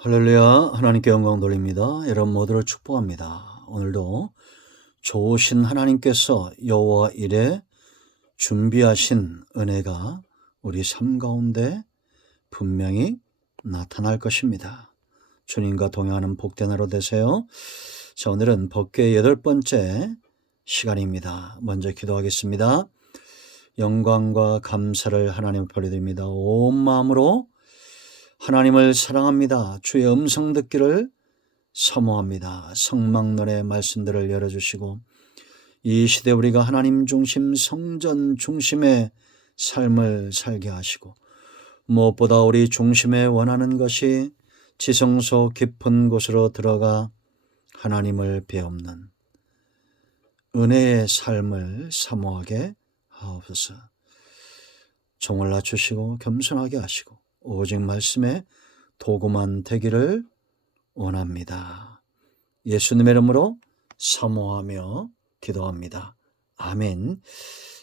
할렐루야. 하나님께 영광 돌립니다. 여러분 모두를 축복합니다. 오늘도 좋으신 하나님께서 여호와 일에 준비하신 은혜가 우리 삶 가운데 분명히 나타날 것입니다. 주님과 동행하는 복된 하루 되세요. 자, 오늘은 법궤의 8번째 시간입니다. 먼저 기도하겠습니다. 영광과 감사를 하나님 앞에 올려드립니다. 온 마음으로 하나님을 사랑합니다. 주의 음성 듣기를 사모합니다. 성막론의 말씀들을 열어주시고 이 시대 우리가 하나님 중심, 성전 중심의 삶을 살게 하시고 무엇보다 우리 중심에 원하는 것이 지성소 깊은 곳으로 들어가 하나님을 배우는 은혜의 삶을 사모하게 하옵소서. 종을 낮추시고 겸손하게 하시고 오직 말씀에 도구만 되기를 원합니다. 예수님의 이름으로 사모하며 기도합니다. 아멘.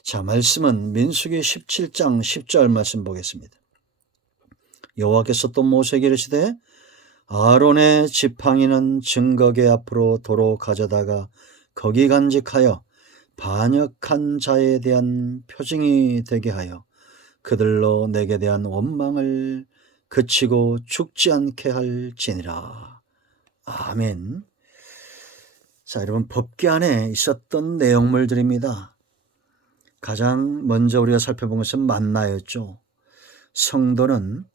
자, 말씀은 민수기 17장 10절 말씀 보겠습니다. 여호와께서 또 모세에게 이르시되 아론의 지팡이는 증거궤 앞으로 도로 가져다가 거기 간직하여 반역한 자에 대한 표징이 되게 하여 그들로 내게 대한 원망을 그치고 죽지 않게 할지니라. 아멘. 자, 여러분 법궤 안에 있었던 내용물들입니다. 가장 먼저 우리가 살펴본 것은 만나였죠. 성도는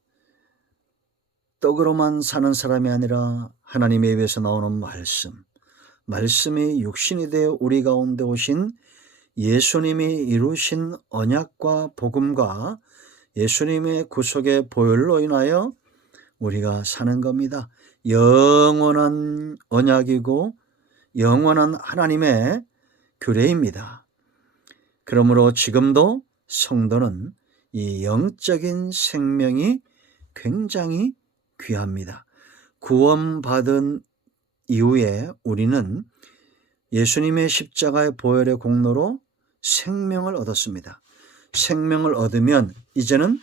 떡으로만 사는 사람이 아니라 하나님의 입에서 나오는 말씀이 육신이 되어 우리 가운데 오신 예수님이 이루신 언약과 복음과 예수님의 구속의 보혈로 인하여 우리가 사는 겁니다. 영원한 언약이고 영원한 하나님의 규례입니다. 그러므로 지금도 성도는 이 영적인 생명이 굉장히 귀합니다. 구원받은 이후에 우리는 예수님의 십자가의 보혈의 공로로 생명을 얻었습니다. 생명을 얻으면 이제는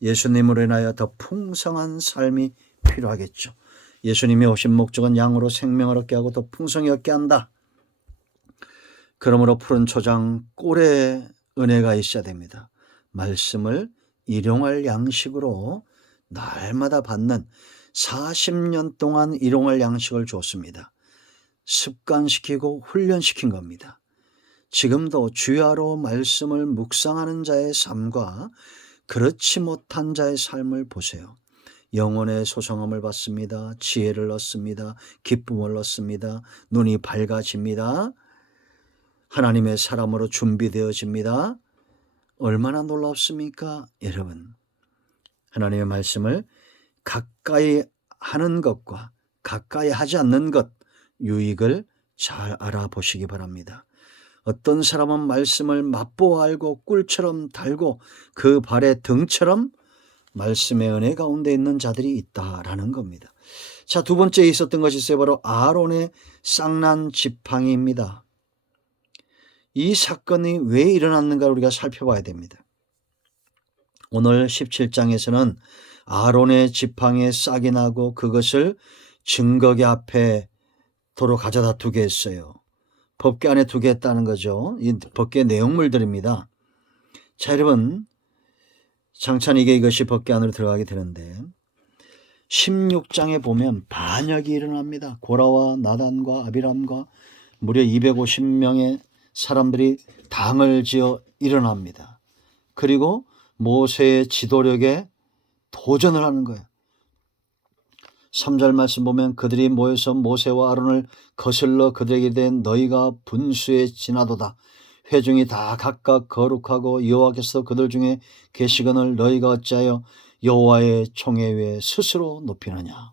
예수님으로 인하여 더 풍성한 삶이 필요하겠죠. 예수님이 오신 목적은 양으로 생명을 얻게 하고 더 풍성히 얻게 한다. 그러므로 푸른 초장 꿀에 은혜가 있어야 됩니다. 말씀을 일용할 양식으로 날마다 받는 40년 동안 일용할 양식을 줬습니다. 습관시키고 훈련시킨 겁니다. 지금도 주야로 말씀을 묵상하는 자의 삶과 그렇지 못한 자의 삶을 보세요. 영혼의 소성함을 받습니다. 지혜를 얻습니다. 기쁨을 얻습니다. 눈이 밝아집니다. 하나님의 사람으로 준비되어집니다. 얼마나 놀랍습니까? 여러분, 하나님의 말씀을 가까이 하는 것과 가까이 하지 않는 것 유익을 잘 알아보시기 바랍니다. 어떤 사람은 말씀을 맛보아 알고 꿀처럼 달고 그 발의 등처럼 말씀의 은혜 가운데 있는 자들이 있다라는 겁니다. 자, 두 번째 있었던 것이 있어요. 바로 아론의 쌍난 지팡이입니다. 이 사건이 왜 일어났는가 우리가 살펴봐야 됩니다. 오늘 17장에서는 아론의 지팡이에 싹이 나고 그것을 증거궤 앞에 도로 가져다 두게 했어요. 법궤 안에 두게 했다는 거죠. 이 법궤 내용물들입니다. 자, 여러분, 장차 이것이 법궤 안으로 들어가게 되는데 16장에 보면 반역이 일어납니다. 고라와 나단과 아비람과 무려 250명의 사람들이 당을 지어 일어납니다. 그리고 모세의 지도력에 도전을 하는 거예요. 3절 말씀 보면 그들이 모여서 모세와 아론을 거슬러 그들에게 된 너희가 분수에 지나도다. 회중이 다 각각 거룩하고 여호와께서 그들 중에 계시거늘 너희가 어찌하여 여호와의 총회 위에 스스로 높이느냐.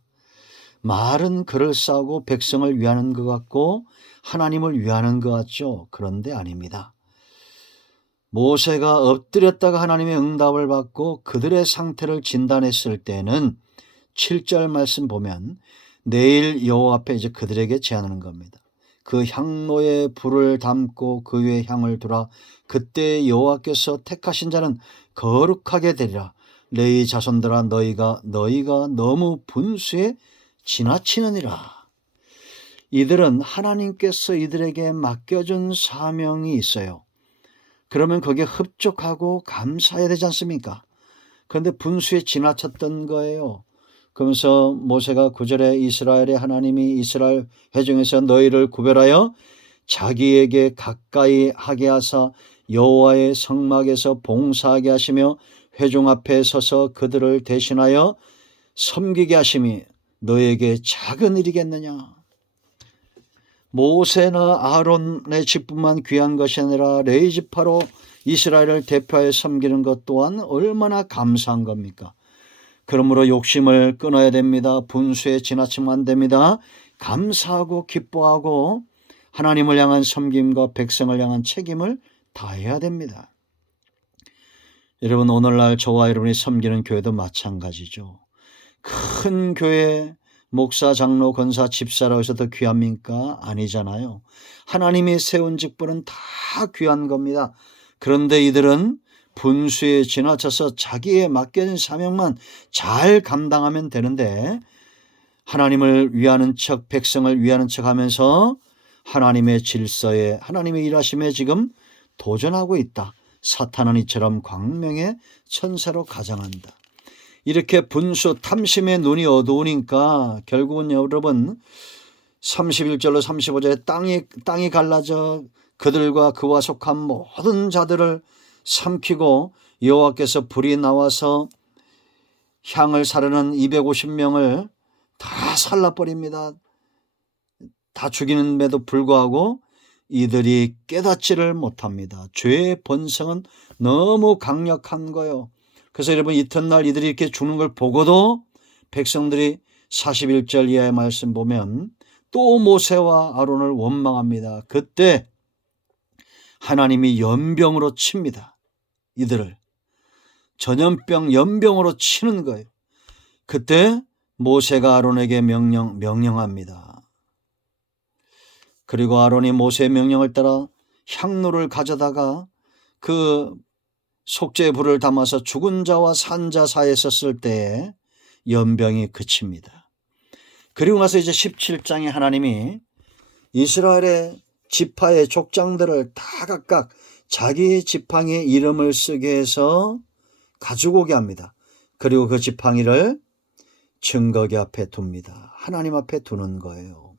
말은 그럴싸하고 백성을 위하는 것 같고 하나님을 위하는 것 같죠. 그런데 아닙니다. 모세가 엎드렸다가 하나님의 응답을 받고 그들의 상태를 진단했을 때는 7절 말씀 보면 내일 여호와 앞에 이제 그들에게 제안하는 겁니다. 그 향로에 불을 담고 그 위에 향을 두라. 그때 여호와께서 택하신 자는 거룩하게 되리라. 레위 자손들아 너희가 너무 분수에 지나치느니라. 이들은 하나님께서 이들에게 맡겨준 사명이 있어요. 그러면 거기에 흡족하고 감사해야 되지 않습니까? 그런데 분수에 지나쳤던 거예요. 그러면서 모세가 9절에 이스라엘의 하나님이 이스라엘 회중에서 너희를 구별하여 자기에게 가까이 하게 하사 여호와의 성막에서 봉사하게 하시며 회중 앞에 서서 그들을 대신하여 섬기게 하심이 너에게 작은 일이겠느냐. 모세나 아론의 집뿐만 귀한 것이 아니라 레위 지파로 이스라엘을 대표하여 섬기는 것 또한 얼마나 감사한 겁니까? 그러므로 욕심을 끊어야 됩니다. 분수에 지나치면 안 됩니다. 감사하고 기뻐하고 하나님을 향한 섬김과 백성을 향한 책임을 다해야 됩니다. 여러분, 오늘날 저와 여러분이 섬기는 교회도 마찬가지죠. 큰 교회 목사, 장로, 권사, 집사라고 해서 더 귀합니까? 아니잖아요. 하나님이 세운 직분은 다 귀한 겁니다. 그런데 이들은 분수에 지나쳐서 자기의 맡겨진 사명만 잘 감당하면 되는데 하나님을 위하는 척, 백성을 위하는 척 하면서 하나님의 질서에, 하나님의 일하심에 지금 도전하고 있다. 사탄은 이처럼 광명의 천사로 가장한다. 이렇게 분수 탐심의 눈이 어두우니까 결국은 여러분 31절로 35절에 땅이 갈라져 그들과 그와 속한 모든 자들을 삼키고 여호와께서 불이 나와서 향을 사르는 250명을 다 살라버립니다. 다 죽이는데도 불구하고 이들이 깨닫지를 못합니다. 죄의 본성은 너무 강력한 거예요. 그래서 여러분 이튿날 이들이 이렇게 죽는 걸 보고도 백성들이 41절 이하의 말씀 보면 또 모세와 아론을 원망합니다. 그때 하나님이 연병으로 칩니다. 이들을 전염병, 연병으로 치는 거예요. 그때 모세가 아론에게 명령합니다. 그리고 아론이 모세의 명령을 따라 향로를 가져다가 그 속죄의 불을 담아서 죽은 자와 산 자 사이에 썼을 때에 연병이 그칩니다. 그리고 나서 이제 17장에 하나님이 이스라엘의 지파의 족장들을 다 각각 자기 지팡이에 이름을 쓰게 해서 가지고 오게 합니다. 그리고 그 지팡이를 증거기 앞에 둡니다. 하나님 앞에 두는 거예요.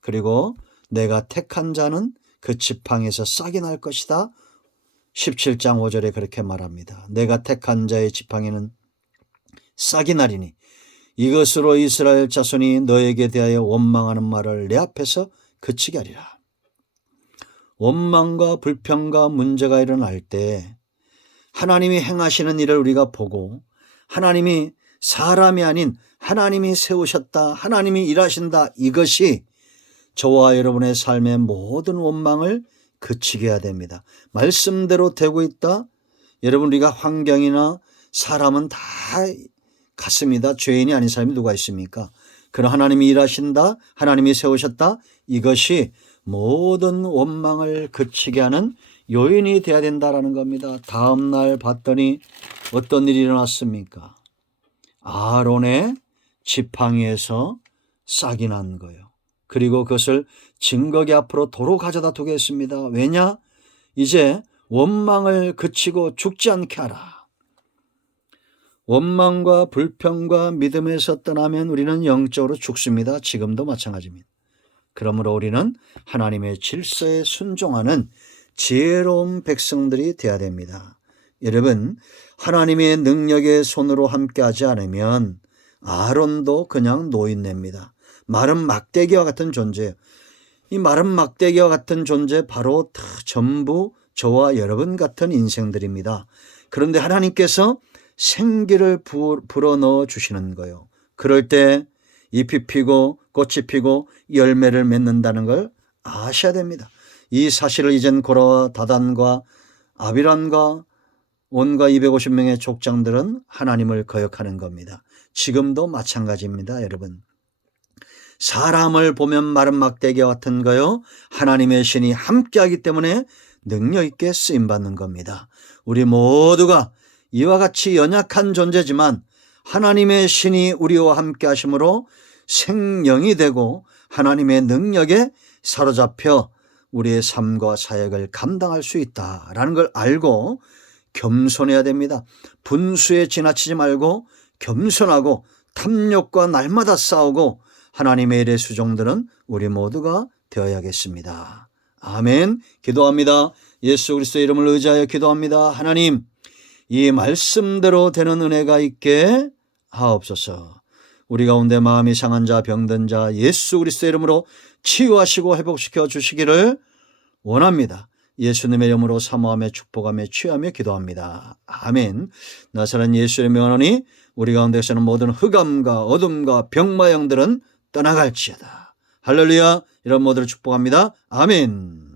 그리고 내가 택한 자는 그 지팡이에서 싹이 날 것이다. 17장 5절에 그렇게 말합니다. 내가 택한 자의 지팡이는 싹이 나리니 이것으로 이스라엘 자손이 너에게 대하여 원망하는 말을 내 앞에서 그치게 하리라. 원망과 불평과 문제가 일어날 때 하나님이 행하시는 일을 우리가 보고 하나님이 사람이 아닌 하나님이 세우셨다, 하나님이 일하신다, 이것이 저와 여러분의 삶의 모든 원망을 그치게 해야 됩니다. 말씀대로 되고 있다. 여러분 우리가 환경이나 사람은 다 같습니다. 죄인이 아닌 사람이 누가 있습니까? 그러나 하나님이 일하신다, 하나님이 세우셨다, 이것이 모든 원망을 그치게 하는 요인이 되어야 된다라는 겁니다. 다음 날 봤더니 어떤 일이 일어났습니까? 아론의 지팡이에서 싹이 난 거예요. 그리고 그것을 증거기 앞으로 도로 가져다 두겠습니다. 왜냐? 이제 원망을 그치고 죽지 않게 하라. 원망과 불평과 믿음에서 떠나면 우리는 영적으로 죽습니다. 지금도 마찬가지입니다. 그러므로 우리는 하나님의 질서에 순종하는 지혜로운 백성들이 되어야 됩니다. 여러분, 하나님의 능력의 손으로 함께하지 않으면 아론도 그냥 노인네입니다. 마른 막대기와 같은 존재예요. 이 마른 막대기와 같은 존재 바로 다 전부 저와 여러분 같은 인생들입니다. 그런데 하나님께서 생기를 불어넣어 주시는 거예요. 그럴 때 잎이 피고 꽃이 피고 열매를 맺는다는 걸 아셔야 됩니다. 이 사실을 이젠 고라와 다단과 아비람과 온과 250명의 족장들은 하나님을 거역하는 겁니다. 지금도 마찬가지입니다, 여러분. 사람을 보면 마른 막대기와 같은 거요. 하나님의 신이 함께하기 때문에 능력 있게 쓰임받는 겁니다. 우리 모두가 이와 같이 연약한 존재지만 하나님의 신이 우리와 함께 하심으로 생명이 되고 하나님의 능력에 사로잡혀 우리의 삶과 사역을 감당할 수 있다라는 걸 알고 겸손해야 됩니다. 분수에 지나치지 말고 겸손하고 탐욕과 날마다 싸우고 하나님의 일에 수종들은 우리 모두가 되어야겠습니다. 아멘. 기도합니다. 예수 그리스도의 이름을 의지하여 기도합니다. 하나님, 이 말씀대로 되는 은혜가 있게 하옵소서. 우리 가운데 마음이 상한 자, 병든 자 예수 그리스도의 이름으로 치유하시고 회복시켜 주시기를 원합니다. 예수님의 이름으로 사모하며 축복하며 취하며 기도합니다. 아멘. 나사렛 예수의 명하노니 우리 가운데서는 모든 흑암과 어둠과 병마영들은 떠나갈지어다. 할렐루야. 이런 모두를 축복합니다. 아멘.